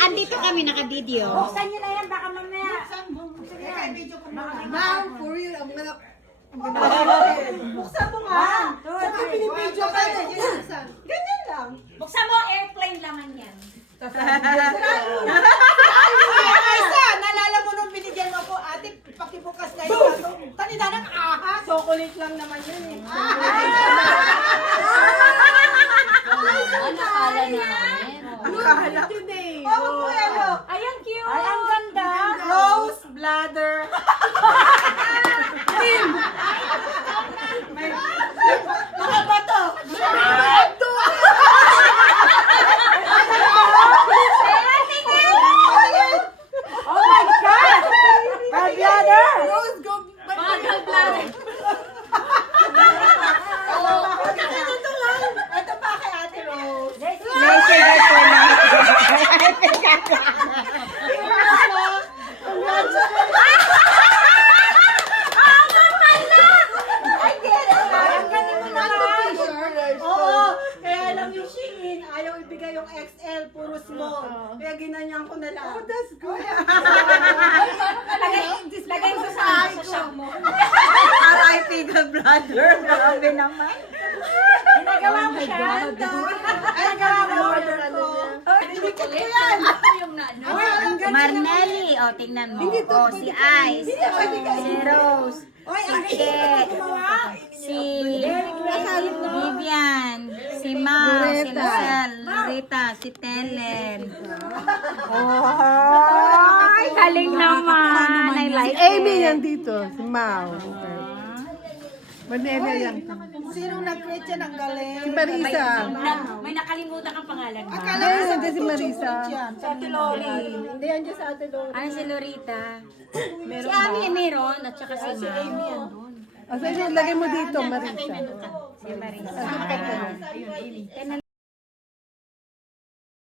andito kami naka-video. Buksan niyo na yan, baka mamaya. Ma'am, for real, ang mga... Buksan mo nga. Saka pinipidyo ka na. Ganyan lang. Buksan mo, airplane laman yan. Isa, nalala mo nung binigyan mo ako, ate, pakibukas na yun. Tanida ng ahas. Chocolate lang naman yun eh. Ano kala namin? Ang kahalap. Oh, ano? Ay, ang cute. Ay, ang ganda. Rose bladder. Mga bato. Oh my God! Gallbladder! Rose go. Mga gallbladder. Ito lang. Ito pa kay Ate Rose. I get it. Ang galing mo naman. Oo. Kaya lang yung Shein, ayaw ibigay yung XL, puro small. Kaya ginanyan ko na lang. Oh, that's good. Lagay ko sa shop mo. RIP ka, brother. Grabe naman. Ginagawa mo siya. Ginagawa ko order ko. Dinikit ko yan. Ako yung naano. Marnelli, o tingnan mo. O si Ice, si Rose, si Ket, si Vivian, si Mau, si Lucel, Loretta, si Telen. Ay, galing naman. I like Amy it. yan dito, si Mau. Manila yan. Sinong nag-create yan? Ang galing. Si Marisa. May nakalimutan kang pangalan mo. Akala ko sa Hindi si Marisa. Sa Ate Loli. Hindi yan dyan sa Ate Loli. Ano si Loretta? Si Ami meron at saka si Mau. O, sige, lagay mo dito, Marisa. Si Marisa.